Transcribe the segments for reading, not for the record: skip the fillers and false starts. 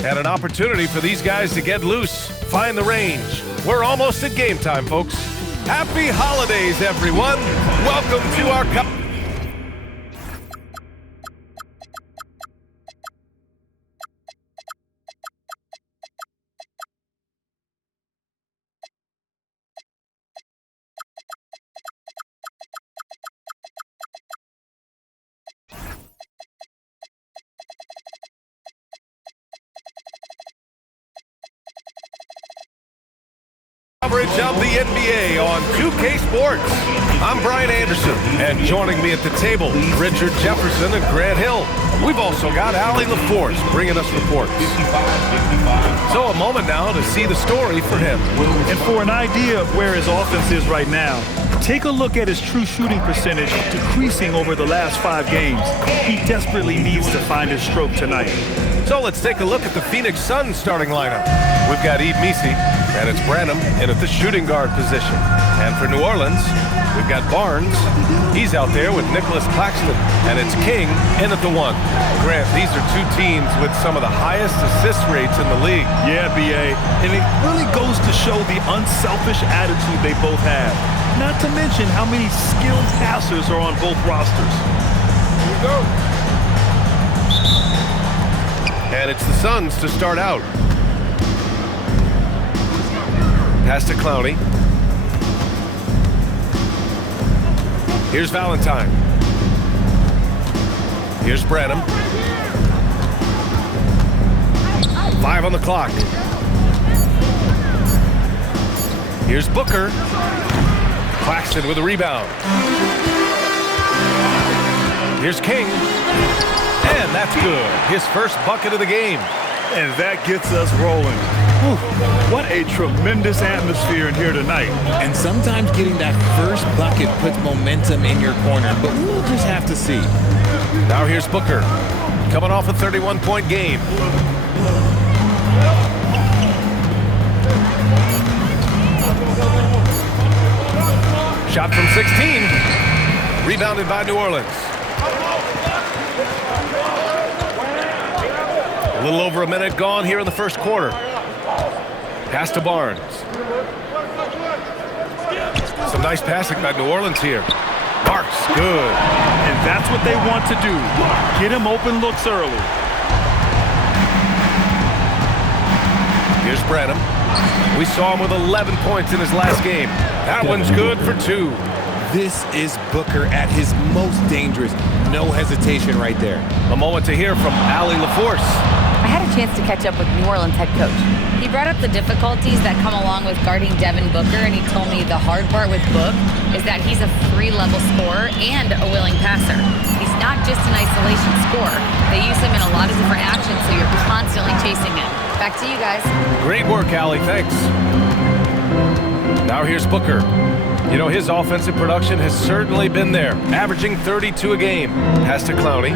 And an opportunity for these guys to get loose, find the range. We're almost at game time, folks. Happy holidays, everyone. Welcome to our cup. Coverage of the NBA on 2K Sports. I'm Brian Anderson, and joining me at the table, Richard Jefferson and Grant Hill. We've also got Allie LaForce bringing us reports. So a moment now to see the story for him. And for an idea of where his offense is right now, take a look at his true shooting percentage decreasing over the last 5 games. He desperately needs to find his stroke tonight. So let's take a look at the Phoenix Suns starting lineup. We've got Eve Misi, and it's Branham in at the shooting guard position. And for New Orleans, we've got Barnes. He's out there with Nicholas Claxton, and it's King in at the 1. Grant, these are two teams with some of the highest assist rates in the league. Yeah, B.A., and it really goes to show the unselfish attitude they both have. Not to mention how many skilled passers are on both rosters. Here we go. And it's the Suns to start out. Pass to Clowney. Here's Valentine. Here's Branham. 5 on the clock. Here's Booker. Claxton with a rebound. Here's King. And that's good. His first bucket of the game. And that gets us rolling. Whew, what a tremendous atmosphere in here tonight. And sometimes getting that first bucket puts momentum in your corner, but we'll just have to see. Now here's Booker, coming off a 31-point game. Shot from 16, rebounded by New Orleans. A little over a minute gone here in the first quarter. Pass to Barnes. Some nice passing by New Orleans here. Marks, good. And that's what they want to do. Get him open looks early. Here's Branham. We saw him with 11 points in his last game. That one's good for 2. This is Booker at his most dangerous. No hesitation right there. A moment to hear from Allie LaForce. I had a chance to catch up with New Orleans head coach. He brought up the difficulties that come along with guarding Devin Booker, and he told me the hard part with Book is that he's a free-level scorer and a willing passer. He's not just an isolation scorer. They use him in a lot of different actions, so you're constantly chasing him. Back to you guys. Great work, Allie. Thanks. Now here's Booker. You know, his offensive production has certainly been there, averaging 32 a game. Pass to Clowney.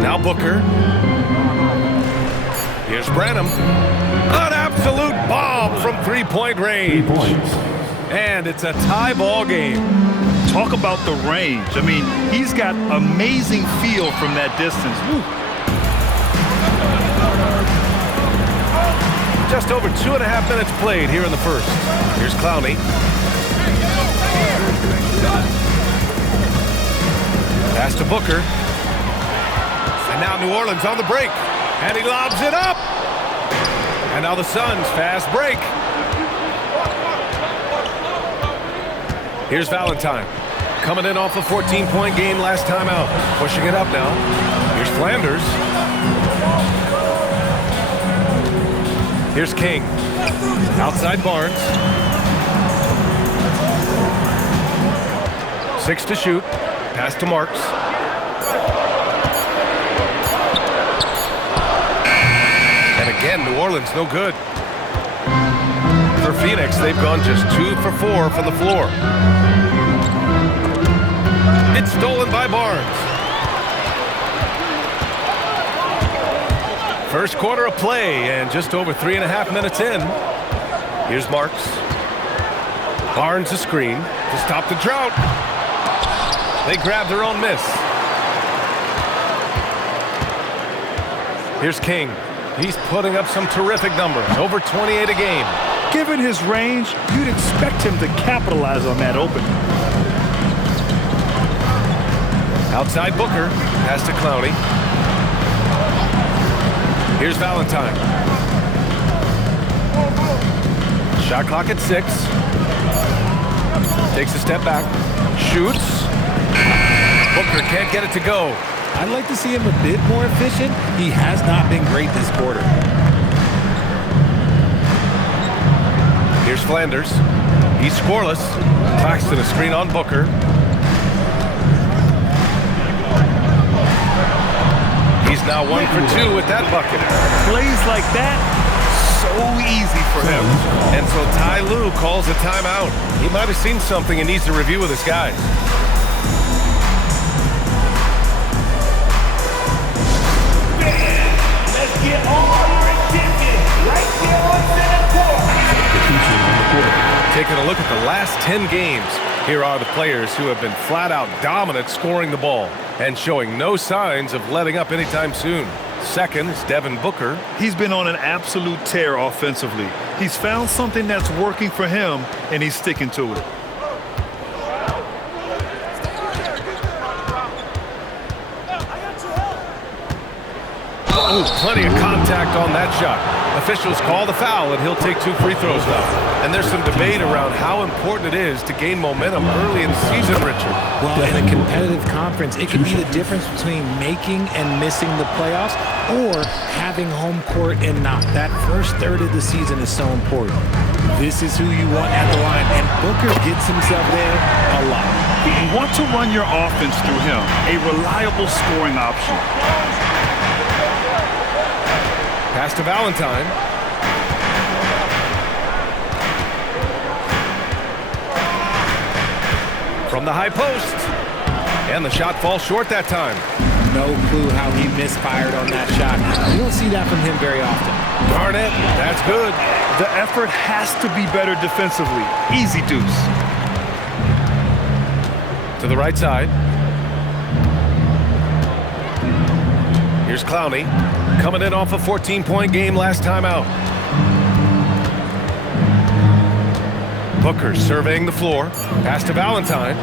Now Booker. Here's Branham. An absolute bomb from 3-point range. 3 points. And it's a tie ball game. Talk about the range. I mean, he's got amazing feel from that distance. Woo. Just over 2.5 minutes played here in the first. Here's Clowney. Pass to Booker. And now New Orleans on the break. And he lobs it up. And now the Suns fast break. Here's Valentine. Coming in off a 14-point game last time out. Pushing it up now. Here's Flanders. Here's King. Outside Barnes. 6 to shoot. Pass to Marks. And again, New Orleans no good. For Phoenix, they've gone just 2 for 4 from the floor. It's stolen by Barnes. First quarter of play, and just over 3.5 minutes in. Here's Marks. Barnes a screen to stop the drought. They grab their own miss. Here's King. He's putting up some terrific numbers, over 28 a game. Given his range, you'd expect him to capitalize on that opening. Outside Booker, pass to Clowney. Here's Valentine. Shot clock at 6. Takes a step back. Shoots. Booker can't get it to go. I'd like to see him a bit more efficient. He has not been great this quarter. Here's Flanders. He's scoreless. Claxton a screen on Booker. He's now 1 for 2 with that bucket. Plays like that, so easy for him. And so Ty Lue calls a timeout. He might have seen something and needs to review with his guys. Let's get all your attention right here on center court. Taking a look at the last 10 games. Here are the players who have been flat out dominant scoring the ball and showing no signs of letting up anytime soon. Second is Devin Booker. He's been on an absolute tear offensively. He's found something that's working for him, and he's sticking to it. Oh, plenty of contact on that shot. Officials call the foul, and he'll take 2 free throws now. And there's some debate around how important it is to gain momentum early in the season, Richard. Well, in a competitive conference, it can be the difference between making and missing the playoffs or having home court and not. That first third of the season is so important. This is who you want at the line, and Booker gets himself there a lot. You want to run your offense through him, a reliable scoring option. Pass to Valentine. From the high post. And the shot falls short that time. No clue how he misfired on that shot. You don't see that from him very often. Garnett, that's good. The effort has to be better defensively. Easy deuce. To the right side. Here's Clowney, coming in off a 14-point game last time out. Booker surveying the floor. Pass to Valentine.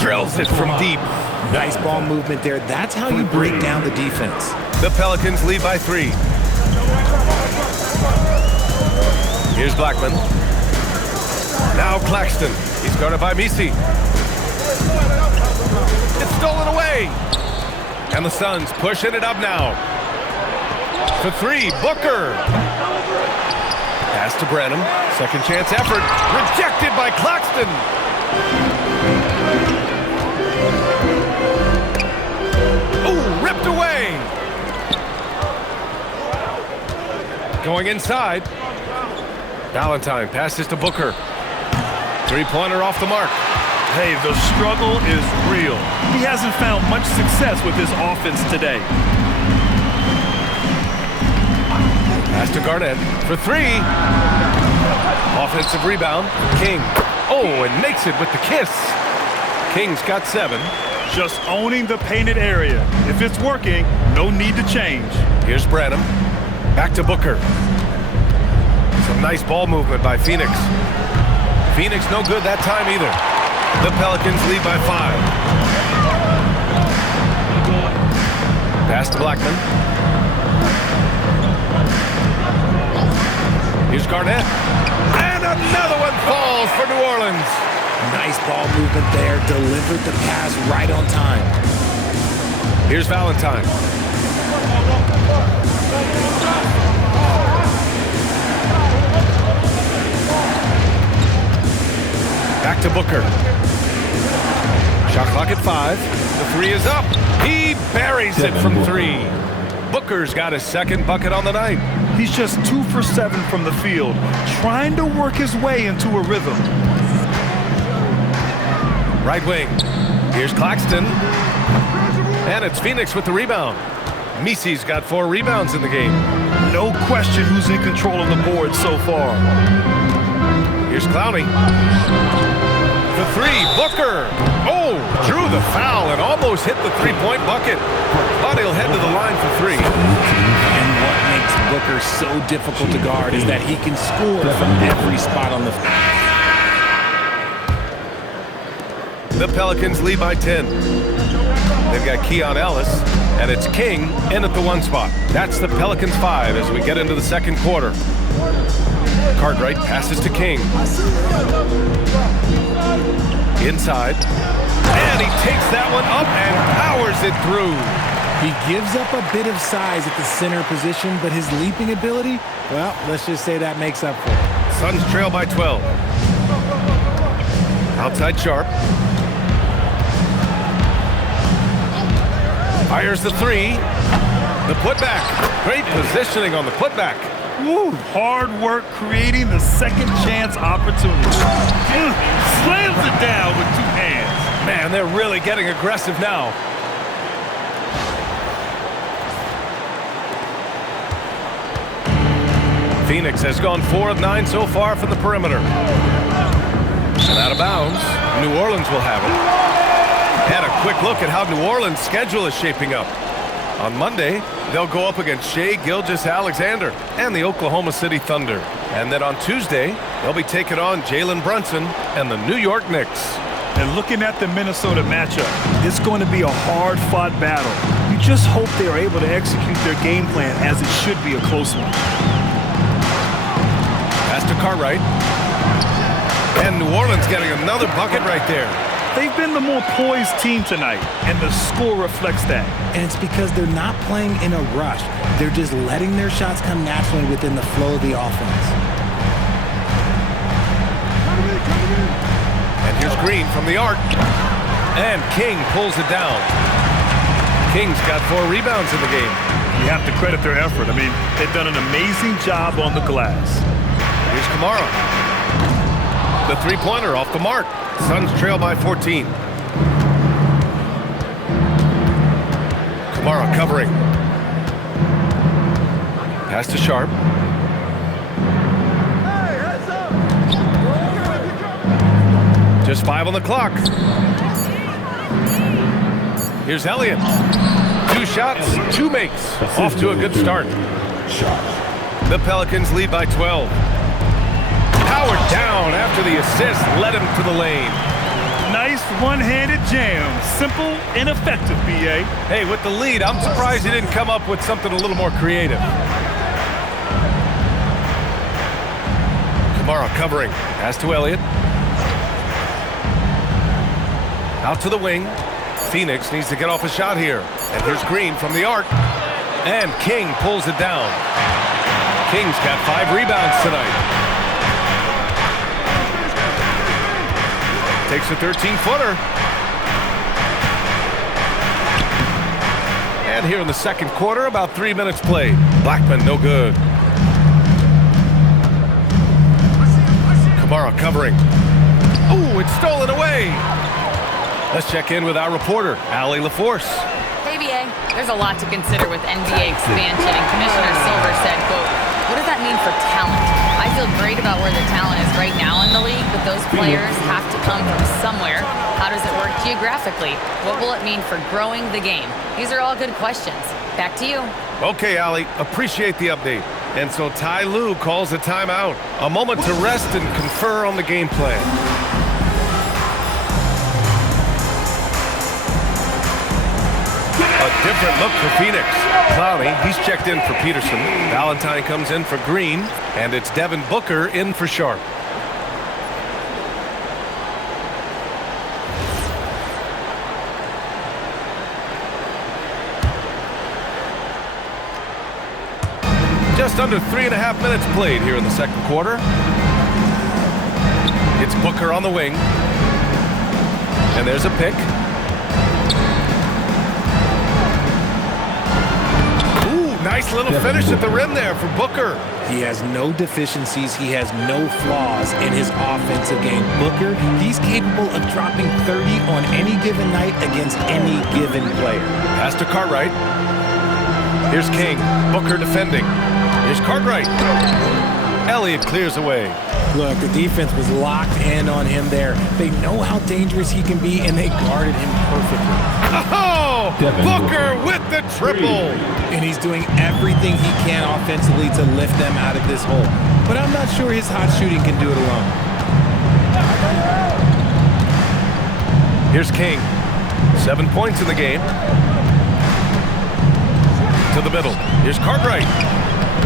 Drills it from deep. Nice ball movement there. That's how you break down the defense. The Pelicans lead by 3. Here's Blackman. Now Claxton. He's guarded by Misi. It's stolen away. And the Suns pushing it up now. For 3, Booker. Pass to Branham. Second chance effort. Rejected by Claxton. Ooh, ripped away. Going inside. Valentine passes to Booker. 3-pointer off the mark. Hey, the struggle is real. He hasn't found much success with his offense today. Pass to Garnett for 3. Offensive rebound. King. Oh, and makes it with the kiss. King's got 7. Just owning the painted area. If it's working, no need to change. Here's Branham. Back to Booker. Some nice ball movement by Phoenix. Phoenix no good that time either. The Pelicans lead by 5. Pass to Blackman. Here's Garnett. And another one falls for New Orleans. Nice ball movement there. Delivered the pass right on time. Here's Valentine. Back to Booker. Shot clock at 5. The 3 is up. He buries it from 3. Booker's got his second bucket on the night. He's just 2 for 7 from the field, trying to work his way into a rhythm. Right wing. Here's Claxton. And it's Phoenix with the rebound. Misi's got 4 rebounds in the game. No question who's in control of the board so far. Here's Clowney. for three. Booker. Oh, drew the foul and almost hit the three-point bucket. But he'll head to the line for three. And what makes Booker so difficult to guard is that he can score from every spot on the floor. The Pelicans lead by 10. They've got Keon Ellis, and it's King in at the 1 spot. That's the Pelicans 5 as we get into the second quarter. Cartwright passes to King. Inside. And he takes that one up and powers it through. He gives up a bit of size at the center position, but his leaping ability, well, let's just say that makes up for it. Suns trail by 12. Outside Sharp. Fires the three. The putback. Great positioning on the putback. Woo, hard work creating the second chance opportunity. Slams it down with 2 hands. Man, they're really getting aggressive now. Phoenix has gone 4 of 9 so far from the perimeter. And out of bounds, New Orleans will have it. And a quick look at how New Orleans' schedule is shaping up. On Monday, they'll go up against Shai Gilgeous-Alexander and the Oklahoma City Thunder. And then on Tuesday, they'll be taking on Jalen Brunson and the New York Knicks. And looking at the Minnesota matchup, it's going to be a hard-fought battle. You just hope they are able to execute their game plan as it should be a close one. Pass to Cartwright. And New Orleans getting another bucket right there. They've been the more poised team tonight, and the score reflects that. And it's because they're not playing in a rush. They're just letting their shots come naturally within the flow of the offense. And here's Green from the arc. And King pulls it down. King's got 4 rebounds in the game. You have to credit their effort. I mean, they've done an amazing job on the glass. Here's Kamara. The three-pointer off the mark. Suns trail by 14. Kamara covering. Pass to Sharp. Just 5 on the clock. Here's Elliott. 2 shots, 2 makes. Off to a good start. The Pelicans lead by 12. Powered down after the assist led him to the lane. Nice one-handed jam. Simple and effective, B.A. Hey, with the lead, I'm surprised he didn't come up with something a little more creative. Kamara covering. Pass to Elliott. Out to the wing. Phoenix needs to get off a shot here. And here's Green from the arc. And King pulls it down. King's got 5 rebounds tonight. Takes a 13-footer. And here in the second quarter, about 3 minutes played. Blackman, no good. Kamara covering. Ooh, it's stolen away. Let's check in with our reporter, Allie LaForce. Hey, BA. There's a lot to consider with NBA expansion, and Commissioner Silver said, quote, what does that mean for talent? I feel great about where the talent is right now in the league, but those players have to come from somewhere. How does it work geographically? What will it mean for growing the game? These are all good questions. Back to you. Okay, Allie, appreciate the update. And so Ty Lue calls a timeout. A moment to rest and confer on the game plan. A different look for Phoenix. Clowney, he's checked in for Peterson. Valentine comes in for Green. And it's Devin Booker in for Sharp. Just under 3.5 minutes played here in the second quarter. It's Booker on the wing. And there's a pick. Nice little finish at the rim there for Booker. He has no deficiencies. He has no flaws in his offensive game. Booker, he's capable of dropping 30 on any given night against any given player. Pass to Cartwright. Here's King. Booker defending. Here's Cartwright. Elliott clears away. Look, the defense was locked in on him there. They know how dangerous he can be, and they guarded him perfectly. Oh! Booker with the triple! And he's doing everything he can offensively to lift them out of this hole. But I'm not sure his hot shooting can do it alone. Here's King. 7 points in the game. To the middle. Here's Cartwright.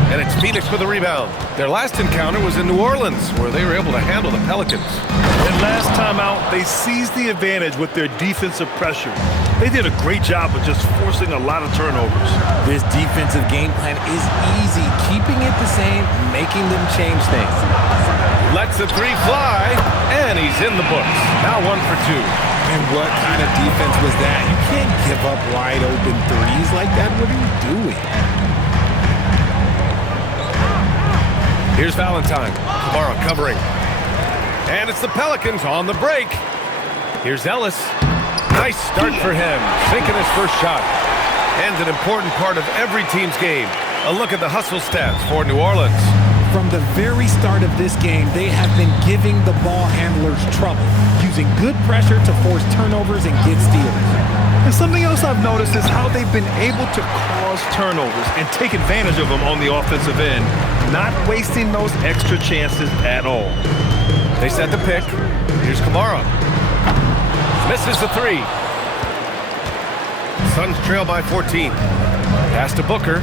And it's Phoenix with a rebound. Their last encounter was in New Orleans, where they were able to handle the Pelicans. And last time out, they seized the advantage with their defensive pressure. They did a great job of just forcing a lot of turnovers. This defensive game plan is easy, keeping it the same, making them change things. Lets the three fly, and he's in the books. Now 1 for 2. And what kind of defense was that? You can't give up wide open threes like that. What are you doing? Here's Valentine. Kamara covering. And it's the Pelicans on the break. Here's Ellis. Nice start for him. Sinking his first shot. And an important part of every team's game. A look at the hustle stats for New Orleans. From the very start of this game, they have been giving the ball handlers trouble, using good pressure to force turnovers and get steals. And something else I've noticed is how they've been able to cause turnovers and take advantage of them on the offensive end, not wasting those extra chances at all. They set the pick. Here's Kamara. Misses the three. Suns trail by 14. Pass to Booker.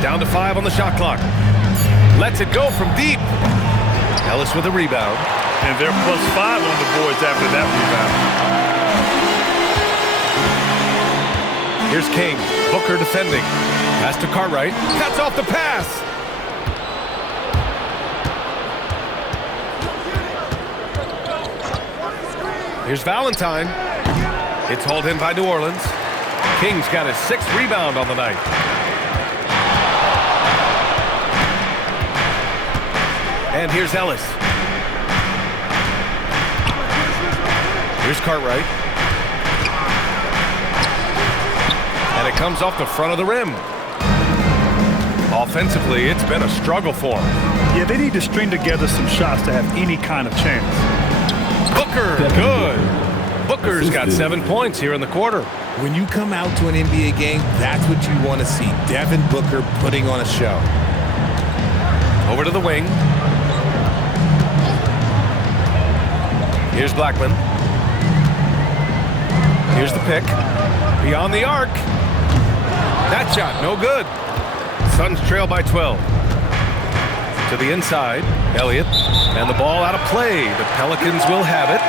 Down to 5 on the shot clock. Lets it go from deep. Ellis with a rebound. And they're +5 on the boards after that rebound. Here's King. Booker defending. Pass to Cartwright. Cuts off the pass. Here's Valentine. It's hauled in by New Orleans. King's got his 6th rebound on the night. And here's Ellis. Here's Cartwright. And it comes off the front of the rim. Offensively, it's been a struggle for them. Yeah, they need to string together some shots to have any kind of chance. Booker, good. Booker's got 7 points here in the quarter. When you come out to an NBA game, that's what you want to see. Devin Booker putting on a show. Over to the wing. Here's Blackman. Here's the pick. Beyond the arc. That shot, no good. Suns trail by 12. To the inside, Elliott. And the ball out of play. The Pelicans will have it.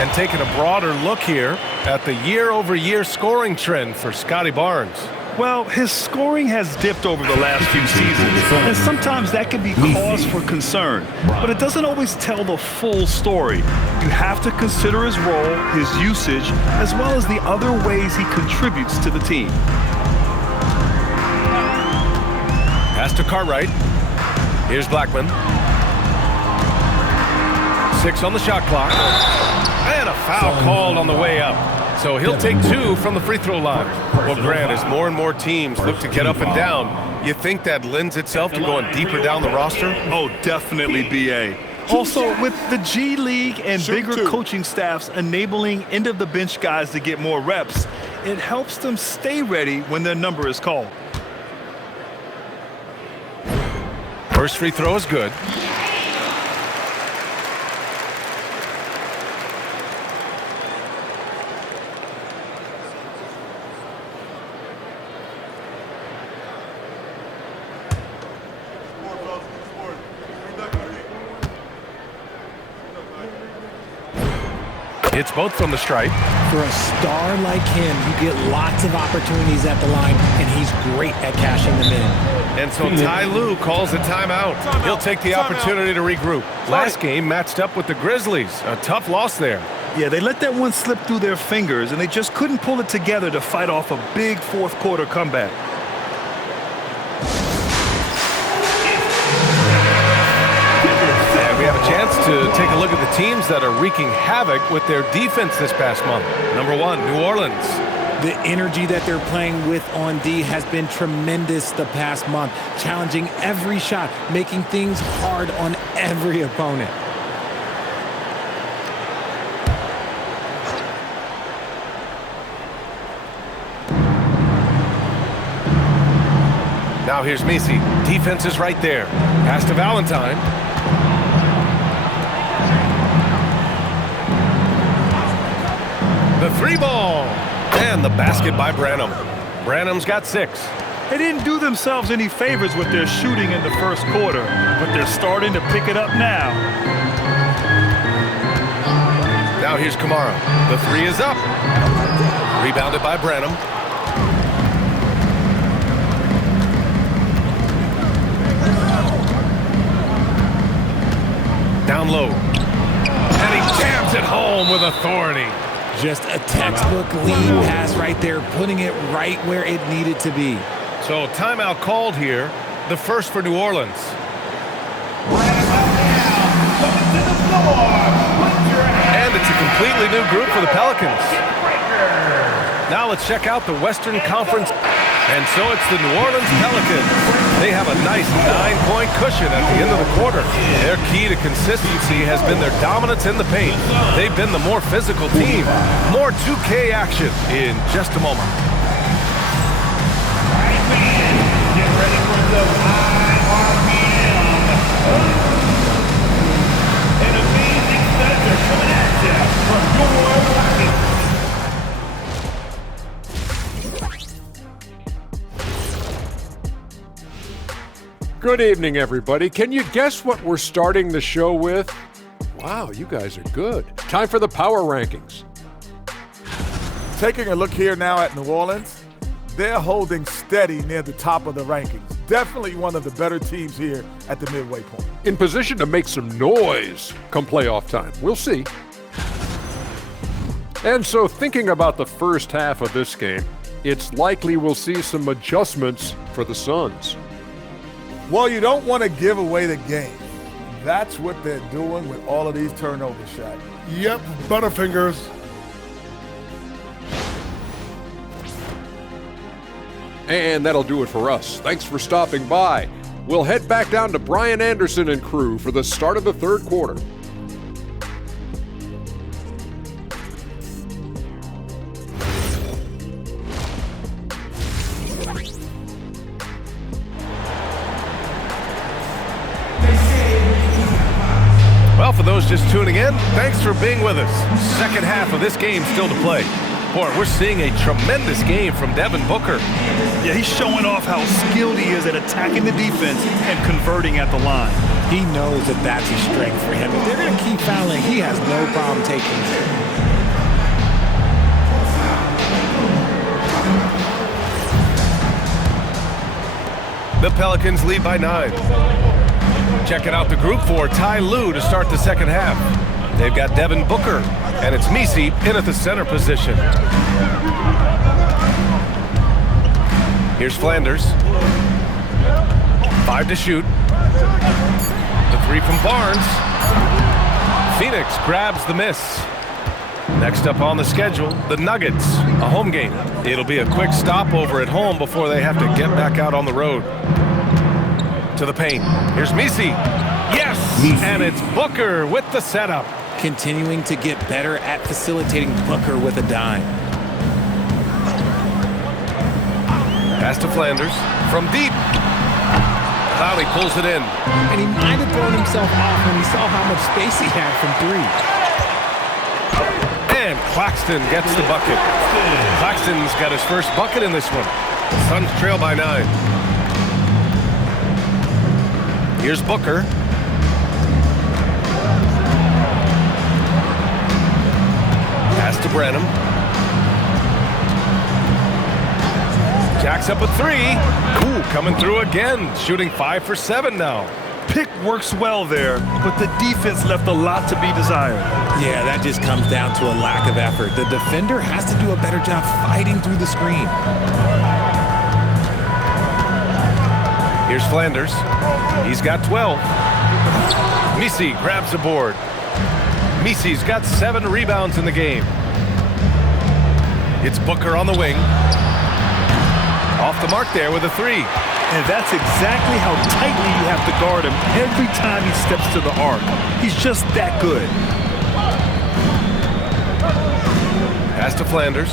And taking a broader look here at the year-over-year scoring trend for Scotty Barnes. Well, his scoring has dipped over the last few seasons, and sometimes that can be cause for concern, but it doesn't always tell the full story. You have to consider his role, his usage, as well as the other ways he contributes to the team. Pass to Cartwright. Here's Blackman. 6 on the shot clock. And a foul called on the way up. So he'll take 2 from the free throw line. Well, Grant, as more and more teams look to get up and down, you think that lends itself to going deeper down the roster? Oh, definitely, B.A. Also, with the G League and bigger coaching staffs enabling end-of-the-bench guys to get more reps, it helps them stay ready when their number is called. First free throw is good. Hits both from the stripe. For a star like him, you get lots of opportunities at the line, and he's great at cashing them in. And so Ty Lue calls a timeout. He'll take the opportunity to regroup. Last game matched up with the Grizzlies. A tough loss there. Yeah, they let that one slip through their fingers, and they just couldn't pull it together to fight off a big fourth-quarter comeback. And we have a chance to take a look at the teams that are wreaking havoc with their defense this past month. Number 1, New Orleans. The energy that they're playing with on D has been tremendous the past month, challenging every shot, making things hard on every opponent. Now here's Misi. Defense is right there. Pass to Valentine. The 3-ball. And the basket by Branham. Branham's got 6. They didn't do themselves any favors with their shooting in the first quarter, but they're starting to pick it up now. Now here's Kamara. The 3 is up. Rebounded by Branham. Down low. And he jams it home with authority. Just a textbook lead pass right there, putting it right where it needed to be. So timeout called here, the first for New Orleans. And it's a completely new group for the Pelicans. Now let's check out the Western Conference. And so it's the New Orleans Pelicans. They have a nice 9-point cushion at the end of the quarter. Their key to consistency has been their dominance in the paint. They've been the more physical team. More 2K action in just a moment. Get ready for some high RPM. An amazing thunder coming at you from your pocket. Good evening, everybody. Can you guess what we're starting the show with? Wow, you guys are good. Time for the power rankings. Taking a look here now at New Orleans, they're holding steady near the top of the rankings. Definitely one of the better teams here at the midway point. In position to make some noise come playoff time. We'll see. And so thinking about the first half of this game, it's likely we'll see some adjustments for the Suns. Well, you don't want to give away the game. That's what they're doing with all of these turnovers, Shaq. Yep, Butterfingers. And that'll do it for us. Thanks for stopping by. We'll head back down to Brian Anderson and crew for the start of the third quarter. Well, for those just tuning in, thanks for being with us. Second half of this game still to play. Boy, we're seeing a tremendous game from Devin Booker. Yeah, he's showing off how skilled he is at attacking the defense and converting at the line. He knows that that's a strength for him. If they're going to keep fouling, he has no problem taking it. The Pelicans lead by 9. Checking out the group for Ty Lue to start the second half. They've got Devin Booker, and it's Misi in at the center position. Here's Flanders. 5 to shoot. The 3 from Barnes. Phoenix grabs the miss. Next up on the schedule, the Nuggets, a home game. It'll be a quick stopover at home before they have to get back out on the road. To the paint. Here's Misi. Yes! And it's Booker with the setup. Continuing to get better at facilitating Booker with a dime. Pass to Flanders. From deep. Clowney pulls it in. And he might have thrown himself off when he saw how much space he had from 3. And Claxton gets the bucket. Claxton's got his first bucket in this one. Suns trail by 9. Here's Booker. Pass to Branham. Jacks up a 3. Ooh, coming through again. Shooting 5 for 7 now. Pick works well there, but the defense left a lot to be desired. Yeah, that just comes down to a lack of effort. The defender has to do a better job fighting through the screen. Here's Flanders. He's got 12. Misi grabs the board. Misi's got 7 rebounds in the game. It's Booker on the wing. Off the mark there with a 3. And that's exactly how tightly you have to guard him every time he steps to the arc. He's just that good. Pass to Flanders.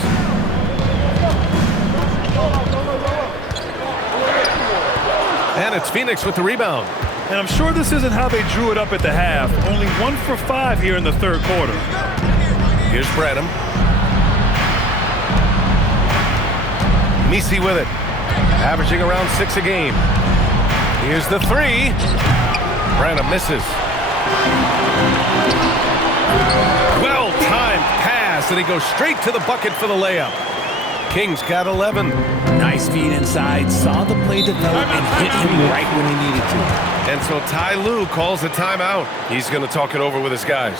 And it's Phoenix with the rebound. And I'm sure this isn't how they drew it up at the half. Only 1 for 5 here in the third quarter. Here's Branham. Misi with it. Averaging around 6 a game. Here's the 3. Branham misses. Well-timed pass, and he goes straight to the bucket for the layup. King's got 11. Nice feed inside, saw the play develop and hit him right when he needed to. And so Ty Lue calls a timeout. He's going to talk it over with his guys.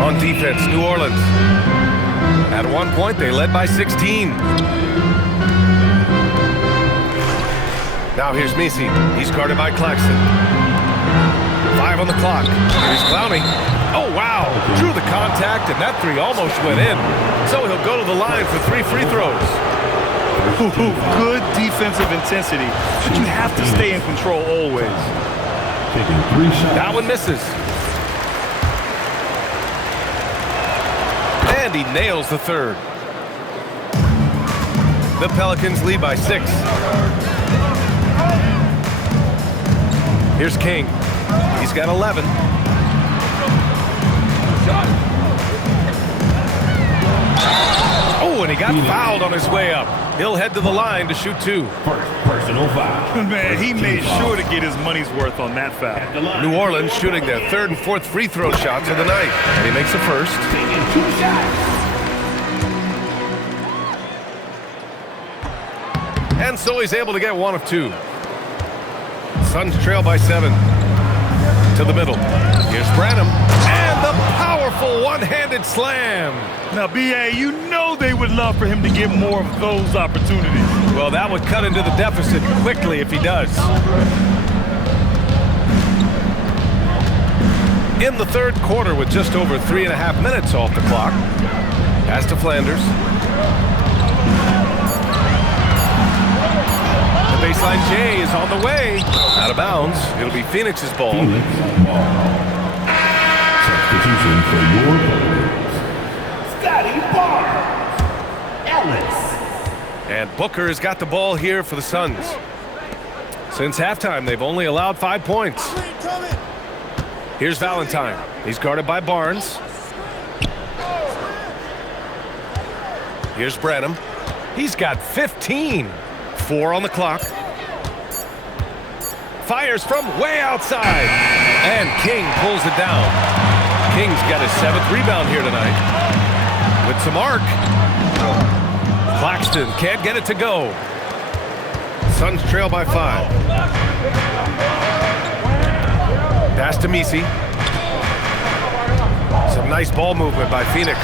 On defense, New Orleans. At one point, they led by 16. Now here's Misi. He's guarded by Claxton. 5 on the clock. Here's Clowney. Oh, wow. Drew the contact, and that 3 almost went in. So he'll go to the line for 3 free throws. Good defensive intensity, but you have to stay in control always. Taking 3 shots. That one misses. And he nails the 3rd. The Pelicans lead by 6. Here's King. He's got 11. Oh, and he got fouled on his way up. He'll head to the line to shoot 2. First personal foul. Man, he made sure to get his money's worth on that foul. New Orleans shooting their 3rd and 4th free throw shots of the night. And he makes the 1st. Taking 2 shots. And so he's able to get 1 of 2. Suns trail by 7. To the middle. Here's Branham. And the powerful one-handed slam. Now, B.A., you know they would love for him to get more of those opportunities. Well, that would cut into the deficit quickly if he does. In the 3rd quarter with just over 3.5 minutes off the clock. Pass to Flanders. The baseline J is on the way. Out of bounds. It'll be Phoenix's ball. Substitution for your players. Scotty Barnes. Ellis. And Booker has got the ball here for the Suns. Since halftime, they've only allowed 5 points. Here's Valentine. He's guarded by Barnes. Here's Branham. He's got 15. 4 on the clock. Fires from way outside. And King pulls it down. King's got his 7th rebound here tonight. With some arc. Claxton can't get it to go. Suns trail by 5. Pass to Misi. Some nice ball movement by Phoenix.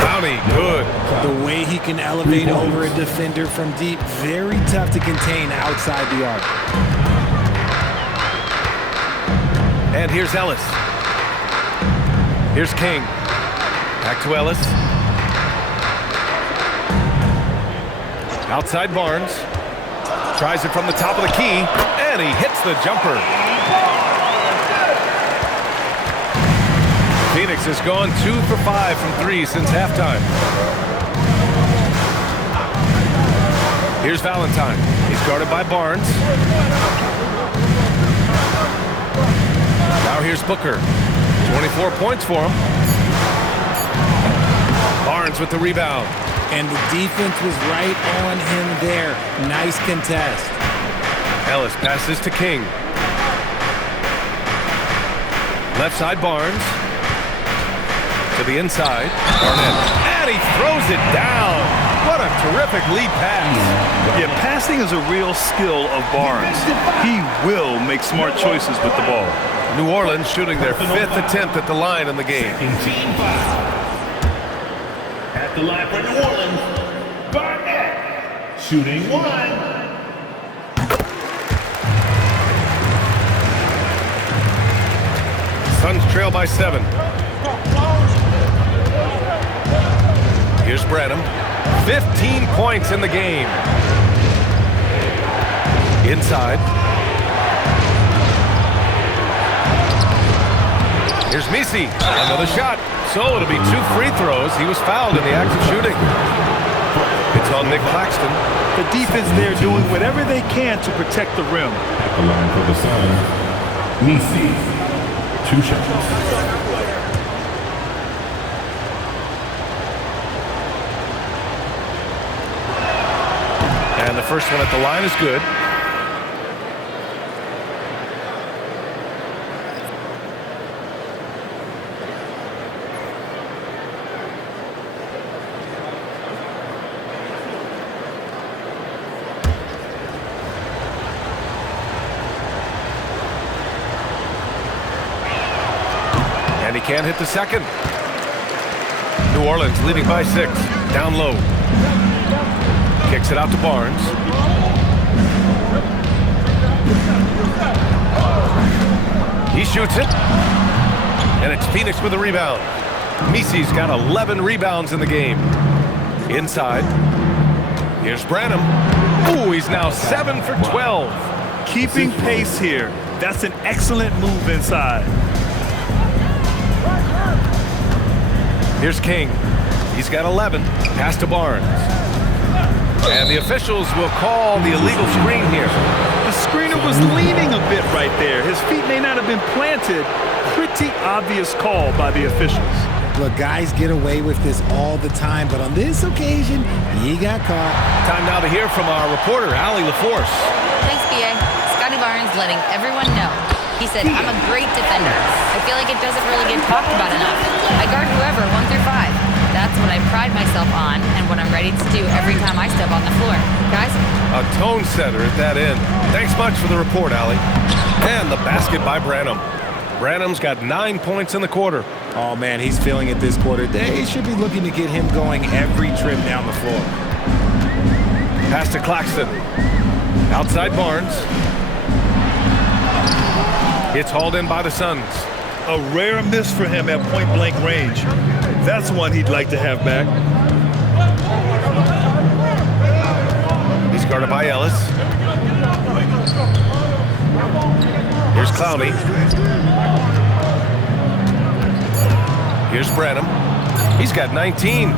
Clowney, good. The way he can elevate over a defender from deep, very tough to contain outside the arc. And here's Ellis. Here's King. Back to Ellis. Outside Barnes. Tries it from the top of the key, and he hits the jumper. Phoenix has gone 2 for 5 from 3 since halftime. Here's Valentine. He's guarded by Barnes. Now here's Booker. 24 points for him. Barnes with the rebound. And the defense was right on him there. Nice contest. Ellis passes to King. Left side Barnes. To the inside. Barnett. And he throws it down. What a terrific lead pass. Yeah, passing is a real skill of Barnes. He will make smart choices with the ball. New Orleans shooting their 5th attempt at the line in the game. Team foul. At the line for New Orleans, Barnett. Shooting 1. Suns trail by 7. Here's Branham. 15 points in the game. Inside. Here's Misi. Another shot. So it'll be 2 free throws. He was fouled in the act of shooting. It's on Nick Claxton. The defense there doing whatever they can to protect the rim. At the line for the Suns, Misi. 2 shots. And the first one at the line is good. And he can't hit the second. New Orleans leading by 6. Down low. Kicks it out to Barnes. He shoots it. And it's Phoenix with a rebound. Misi's got 11 rebounds in the game. Inside. Here's Branham. Ooh, he's now 7 for 12. Keeping pace here. That's an excellent move inside. Here's King. He's got 11. Pass to Barnes. And the officials will call the illegal screen here. The screener was leaning a bit right there. His feet may not have been planted. Pretty obvious call by the officials. Look, guys get away with this all the time, but on this occasion, he got caught. Time now to hear from our reporter, Allie LaForce. Thanks, B.A. Scotty Barnes letting everyone know. He said, I'm a great defender. I feel like it doesn't really get talked about enough. I guard whoever, 1 through 5. That's what I pride myself on and what I'm ready to do every time I step on the floor. Guys? A tone setter at that end. Thanks much for the report, Allie. And the basket by Branham. Branham's got 9 points in the quarter. Oh, man, he's feeling it this quarter. They should be looking to get him going every trip down the floor. Pass to Claxton. Outside Barnes. It's hauled in by the Suns. A rare miss for him at point-blank range. That's one he'd like to have back. He's guarded by Ellis. Here's Clowney. Here's Branham. He's got 19.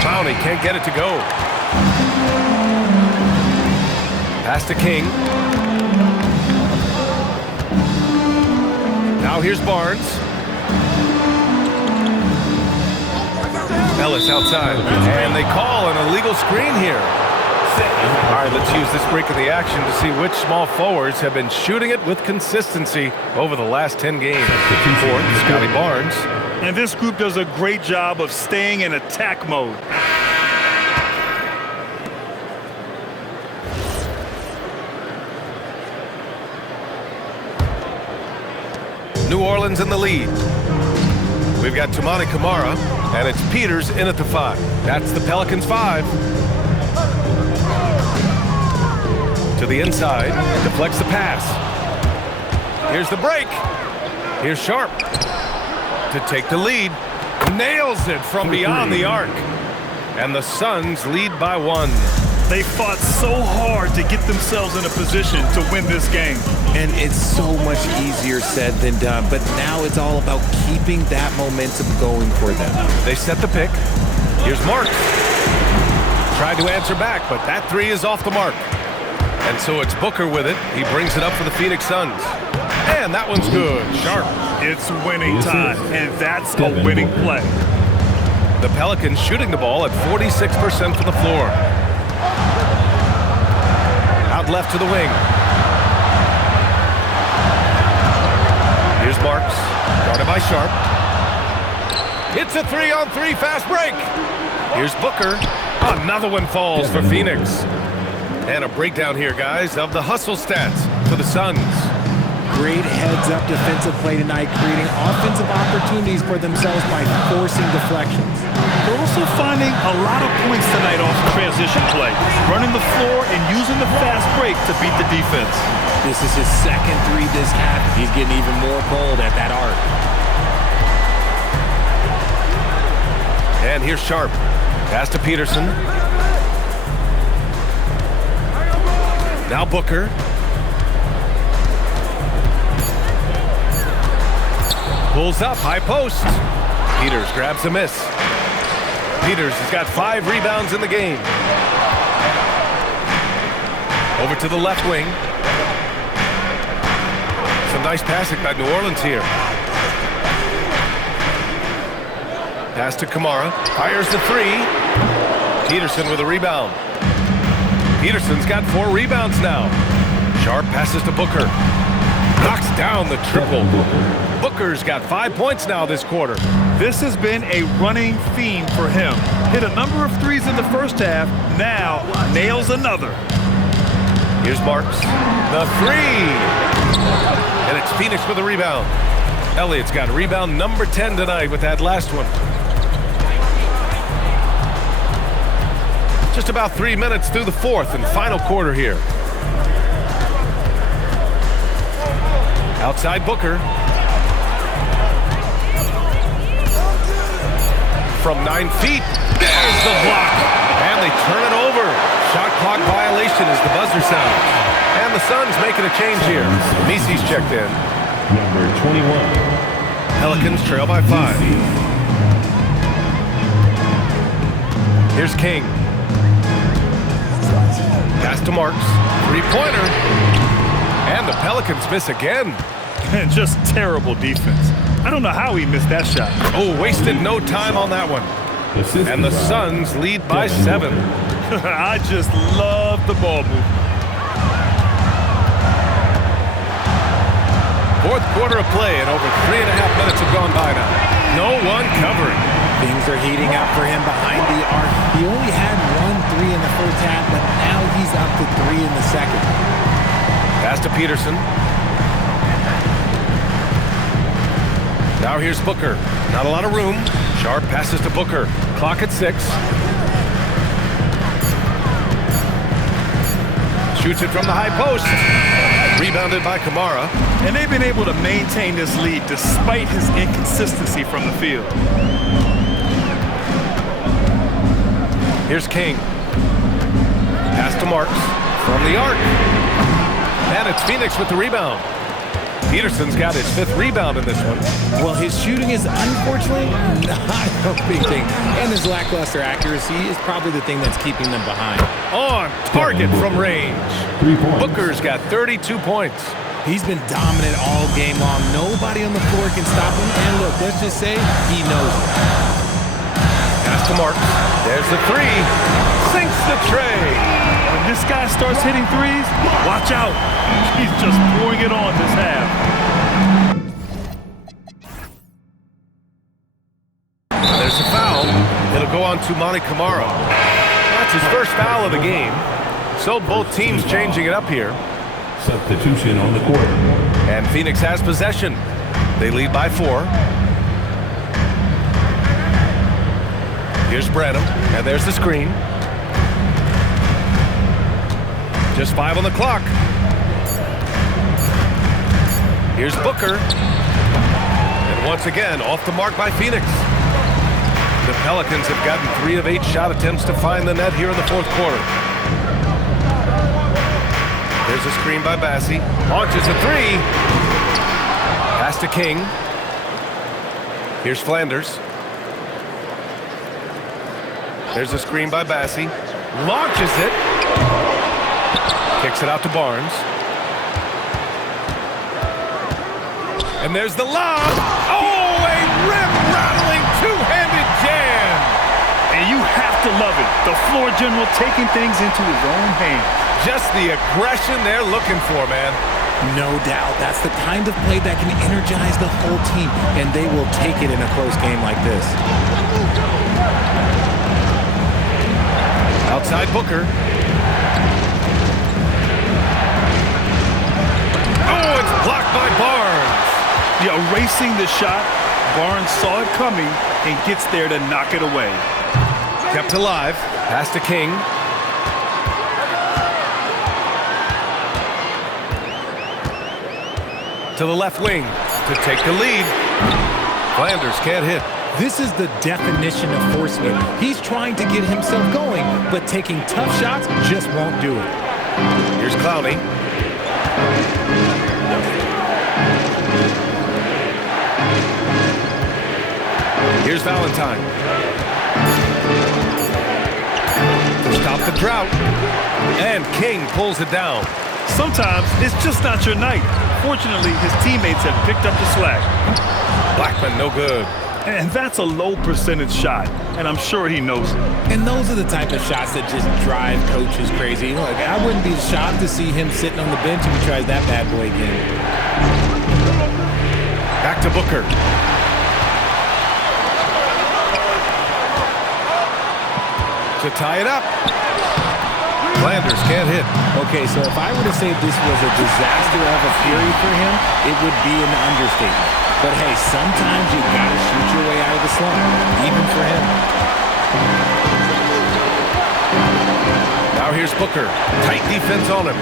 Clowney can't get it to go. Pass to King. Now here's Barnes. Ellis outside. And they call an illegal screen here. All right, let's use this break of the action to see which small forwards have been shooting it with consistency over the last 10 games. For Scotty Barnes. And this group does a great job of staying in attack mode. New Orleans in the lead. We've got Toumani Camara, and it's Peters in at the 5. That's the Pelicans 5. To the inside, deflects the pass. Here's the break. Here's Sharp to take the lead. Nails it from beyond the arc. And the Suns lead by 1. They fought so hard to get themselves in a position to win this game. And it's so much easier said than done, but now it's all about keeping that momentum going for them. They set the pick. Here's Marks. Tried to answer back, but that 3 is off the mark. And so it's Booker with it. He brings it up for the Phoenix Suns. And that one's good. Sharp. It's winning time, and that's a winning play. The Pelicans shooting the ball at 46% from the floor. Out left to the wing. Here's Marks, guarded by Sharp. It's a 3-on-3 fast break. Here's Booker. Another one falls for Phoenix. And a breakdown here, guys, of the hustle stats for the Suns. Great heads-up defensive play tonight, creating offensive opportunities for themselves by forcing deflections. They're also finding a lot of points tonight off of transition play, running the floor and using the fast break to beat the defense. This is his second three this half. He's getting even more bold at that arc. And here's Sharp. Pass to Peterson. Now Booker. Pulls up, high post. Peters grabs a miss. Peters has got 5 rebounds in the game. Over to the left wing. Some nice passing by New Orleans here. Pass to Kamara. Fires the 3. Peterson with a rebound. Peterson's got 4 rebounds now. Sharp passes to Booker. Knocks down the triple. Booker's got 5 points now this quarter. This has been a running theme for him. Hit a number of threes in the first half. Now nails another. Here's Marks. The 3. And it's Phoenix with a rebound. Elliott's got rebound number 10 tonight with that last one. Just about 3 minutes through the fourth and final quarter here. Outside Booker. From 9 feet. There's the block. And they turn it over. Shot clock violation as the buzzer sounds. And the Suns making a change here. Misi's checked in. Number 21. Pelicans trail by 5. Here's King. Pass to Marks. 3-pointer. And the Pelicans miss again. And just terrible defense. I don't know how he missed that shot. Oh, wasted no time on that one. And the Suns lead by 7. I just love the ball movement. Fourth quarter of play and over 3.5 minutes have gone by now. No one covering. Things are heating up for him behind the arc. He only had 1 3 in the first half, but now he's up to 3 in the second. Pass to Peterson. Now here's Booker. Not a lot of room. Sharp passes to Booker. Clock at 6. Shoots it from the high post. Rebounded by Kamara. And they've been able to maintain this lead despite his inconsistency from the field. Here's King. Pass to Marks. From the arc. And it's Phoenix with the rebound. Peterson's got his 5th rebound in this one. Well, his shooting is unfortunately not a big thing. And his lackluster accuracy is probably the thing that's keeping them behind. On target from range. 3 points. Booker's got 32 points. He's been dominant all game long. Nobody on the floor can stop him. And look, let's just say he knows it. Pass to Marks. There's the 3. Sinks the tray. When this guy starts hitting threes, watch out. He's just pouring it on this half. There's a foul. It'll go on to Monty Kamara. That's his first foul of the game. So both teams changing it up here. Substitution on the court. And Phoenix has possession. They lead by 4. Here's Branham, and there's the screen. Just 5 on the clock. Here's Booker. And once again, off the mark by Phoenix. The Pelicans have gotten 3 of 8 shot attempts to find the net here in the fourth quarter. There's a screen by Bassie. Launches a 3. Pass to King. Here's Flanders. There's a screen by Bassie. Launches it. Kicks it out to Barnes. And there's the lob. Oh, a rim-rattling two-handed jam. And you have to love it. The floor general taking things into his own hands. Just the aggression they're looking for, man. No doubt. That's the kind of play that can energize the whole team, and they will take it in a close game like this. Outside Booker. Oh, it's blocked by Barnes. Yeah, erasing the shot. Barnes saw it coming and gets there to knock it away. Kept alive. Pass to King. To the left wing to take the lead. Flanders can't hit. This is the definition of forcing it. He's trying to get himself going, but taking tough shots just won't do it. Here's Clowney. Here's Valentine. To stop the drought. And King pulls it down. Sometimes it's just not your night. Fortunately, his teammates have picked up the slack. Blackman, no good. And that's a low percentage shot, and I'm sure he knows it. And those are the type of shots that just drive coaches crazy. Look, I wouldn't be shocked to see him sitting on the bench if he tries that bad boy again. Back to Booker. To tie it up. Flanders can't hit. Okay, so if I were to say this was a disaster of a period for him, it would be an understatement. But hey, sometimes you gotta shoot your way out of the slump, even for him. Now here's Booker. Tight defense on him.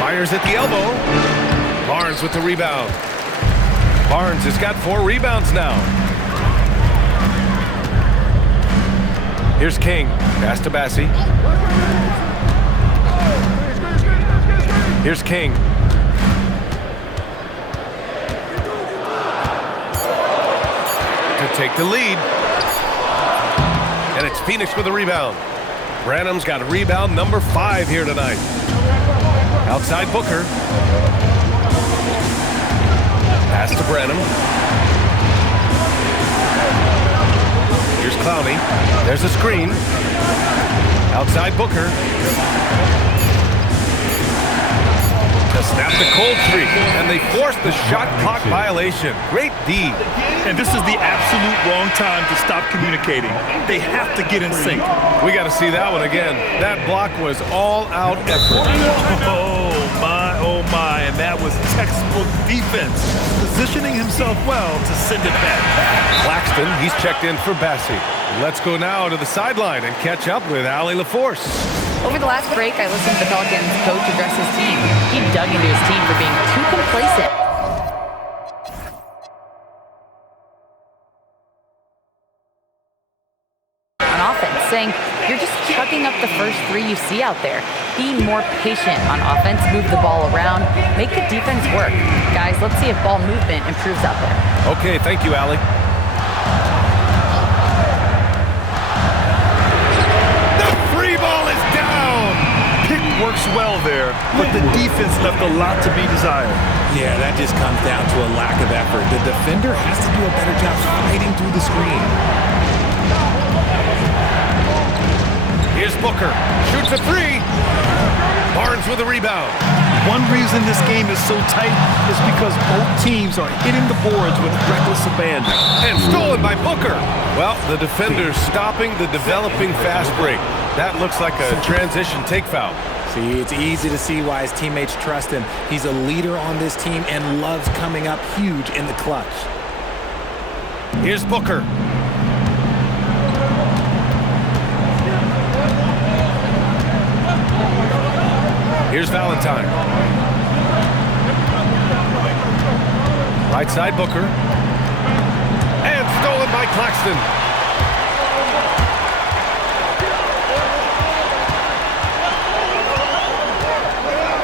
Fires at the elbow. Barnes with the rebound. Barnes has got 4 rebounds now. Here's King. Pass to Bassie. Here's King. To take the lead. And it's Phoenix with a rebound. Branham's got a rebound number 5 here tonight. Outside Booker. Pass to Branham. Here's Clowney. There's a screen. Outside Booker. To snap the cold streak. And they force the shot clock violation. Great D. And this is the absolute wrong time to stop communicating. They have to get in sync. We got to see that one again. That block was all-out effort. Oh my, and that was textbook defense. Positioning himself well to send it back. Claxton, he's checked in for Bassie. Let's go now to the sideline and catch up with Allie LaForce. Over the last break, I listened to the Pelicans coach address his team. He dug into his team for being too complacent. On offense, saying, you're just chucking up the first 3 you see out there. Be more patient on offense, move the ball around, make the defense work. Guys, let's see if ball movement improves out there. Okay, thank you, Allie. The free ball is down! Pick works well there, but the defense left a lot to be desired. Yeah, that just comes down to a lack of effort. The defender has to do a better job fighting through the screen. Here's Booker. Shoots a 3. Barnes with a rebound. One reason this game is so tight is because both teams are hitting the boards with reckless abandon. And stolen by Booker. Well, the defender's stopping the developing fast break. That looks like a transition take foul. See, it's easy to see why his teammates trust him. He's a leader on this team and loves coming up huge in the clutch. Here's Booker. Here's Valentine. Right side Booker. And stolen by Claxton.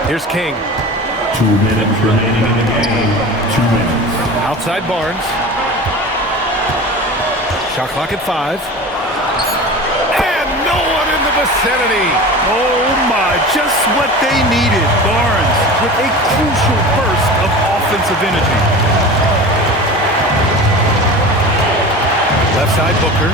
Here's King. 2 minutes remaining in the game. 2 minutes. Outside Barnes. Shot clock at 5. And no one in the vicinity. Oh my, just what they needed. Barnes with a crucial burst of offensive energy. Left side Booker.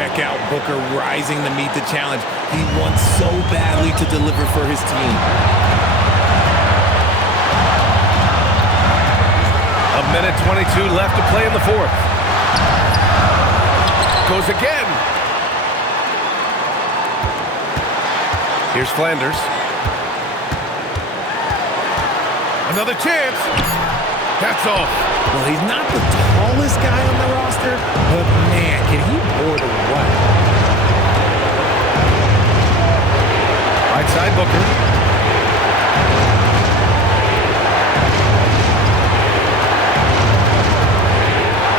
Check out Booker rising to meet the challenge. He wants so badly to deliver for his team. A minute 22 left to play in the fourth. Goes again. Here's Flanders. Another chance. That's off. Well, he's not the tallest guy on the roster, but man, can he board or what? Right side Booker.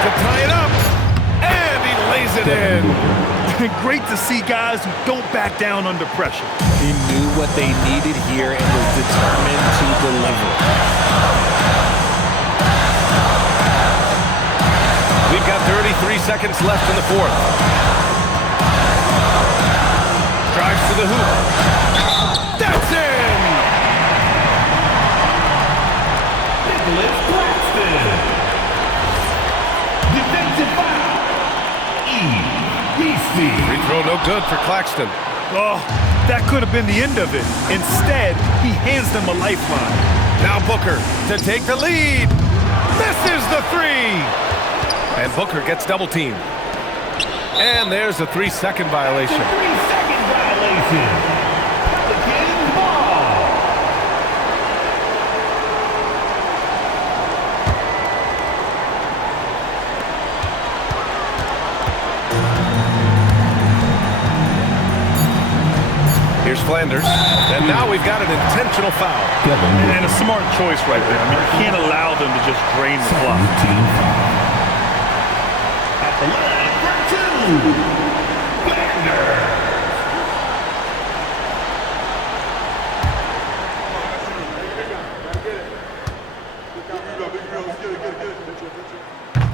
To tie it up. And he lays it in. Great to see guys who don't back down under pressure. He knew what they needed here and was determined to deliver. We've got 33 seconds left in the fourth. Drives to the hoop. That's in! Nicholas Claxton. Defensive foul. Free throw no good for Claxton. Oh, that could have been the end of it. Instead, he hands them a lifeline. Now Booker to take the lead. Misses the three. And Booker gets double teamed. And there's a 3-second violation. 3-second violation. Pelicans ball. Here's Flanders. And now we've got an intentional foul. And a smart choice right there. I mean, you can't allow them to just drain the clock. At the line for two. Flanders.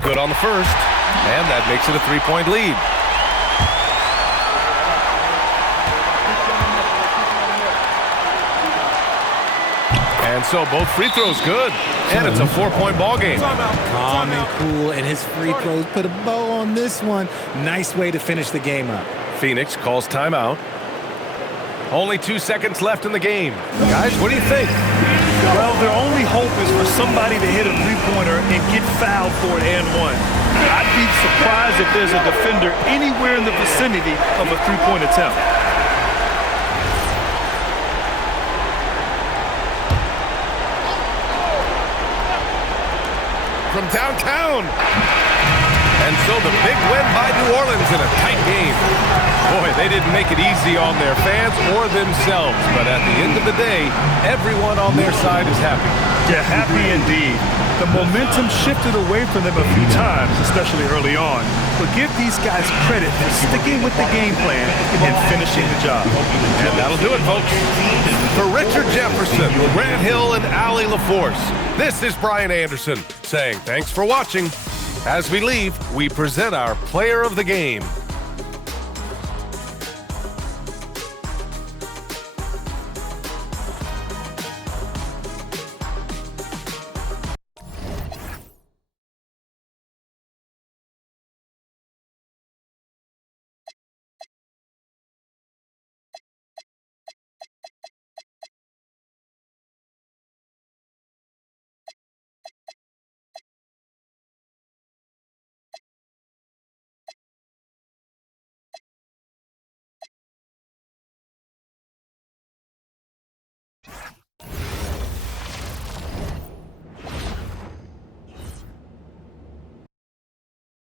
Good on the first. And that makes it a 3-point lead. And so both free throws good. And it's a 4-point ball game. Calm and cool, and his free throws put a bow on this one. Nice way to finish the game up. Phoenix calls timeout. Only 2 seconds left in the game. Guys, what do you think? Well, their only hope is for somebody to hit a three-pointer and get fouled for it and one. I'd be surprised if there's a defender anywhere in the vicinity of a three-point attempt. From downtown. And so the big win by New Orleans in a tight game. Boy, they didn't make it easy on their fans or themselves, but at the end of the day, everyone on their side is happy. Yeah, happy indeed. The momentum shifted away from them a few times, especially early on. But give these guys credit for sticking with the game plan and finishing the job. And that'll do it, folks. For Richard Jefferson, Grant Hill, and Allie LaForce, this is Brian Anderson saying thanks for watching. As we leave, we present our player of the game.